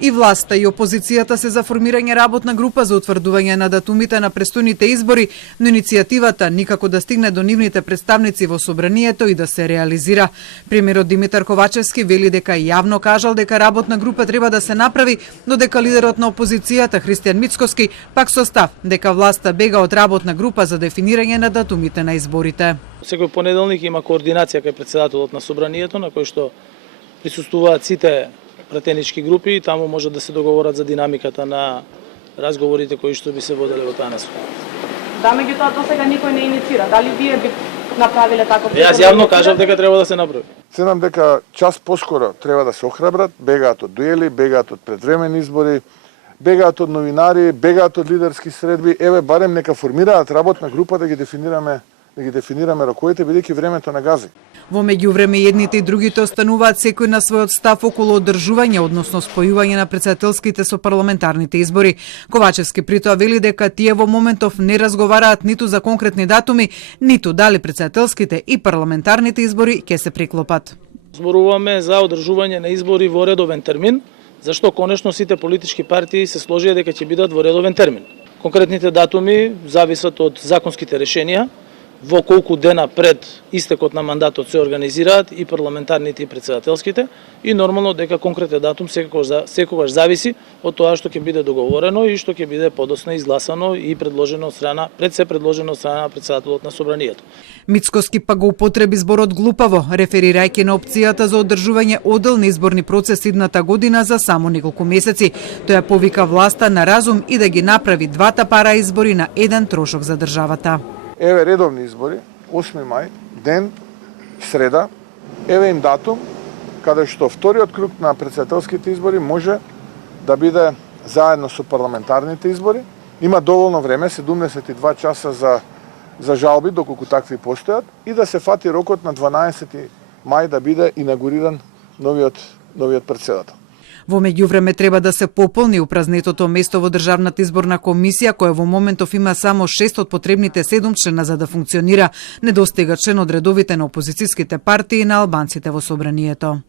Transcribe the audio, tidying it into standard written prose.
И власта и опозицијата се за формирање работна група за утврдување на датумите на престојните избори, но иницијативата никако да стигне до нивните представници во собранието и да се реализира. Премиерот Димитар Ковачевски вели дека јавно кажал дека работна група треба да се направи, но дека лидерот на опозицијата Христијан Мицкоски пак со став дека власта бега од работна група за дефинирање на датумите на изборите. Секој понеделник има координација кај претседателот на собранието на кој што присуствуваат сите пратенички групи и таму може да се договорат за динамиката на разговорите кои што би се воделе во таа насока. Да, меѓутоа досега никој не инициира. Дали вие би направиле таков? Јас јавно кажав дека треба да се направи. Седам дека час поскоро треба да се охрабрат, бегаат од дуели, бегаат од предвремени избори, бегаат од новинари, бегаат од лидерски средби. Еве барем нека формираат работна група да ги дефинираме роковите, бидејќи времето не гази. Во меѓувреме едните и другите остануваат секој на својот став околу одржување, односно спојување на претседателските со парламентарните избори. Ковачевски при тоа вели дека тие во моментов не разговараат ниту за конкретни датуми, ниту дали претседателските и парламентарните избори ќе се приклопат. Зборуваме за одржување на избори во редовен термин, зашто конечно сите политички партии се сложија дека ќе бидат во редовен термин. Конкретните датуми зависат од законските решенија, во колку дена пред истекот на мандатот се организираат и парламентарните и претседателските и нормално дека конкретен датум секогаш зависи од тоа што ќе биде договорено и што ќе биде подоцна изгласано и предложено од страна на претседателот на собранието. Мицкоски па го употреби зборот глупаво, реферирајќи на опцијата за одржување оделни изборни процеси идната година за само неколку месеци. Тој повика власта на разум и да ги направи двата пара избори на еден трошок за државата. Еве редовни избори, 8 мај, ден, среда, еве им датум, каде што вториот круг на претседателските избори може да биде заедно со парламентарните избори. Има доволно време, 72 часа за жалби, доколку такви постојат, и да се фати рокот на 12 мај да биде инаугуриран новиот претседател. Во меѓувреме треба да се пополни упразнетото место во Државната изборна комисија, која во моментов има само 6 од потребните 7 члена за да функционира, недостига член од редовите на опозицијските партии и на албанците во собранието.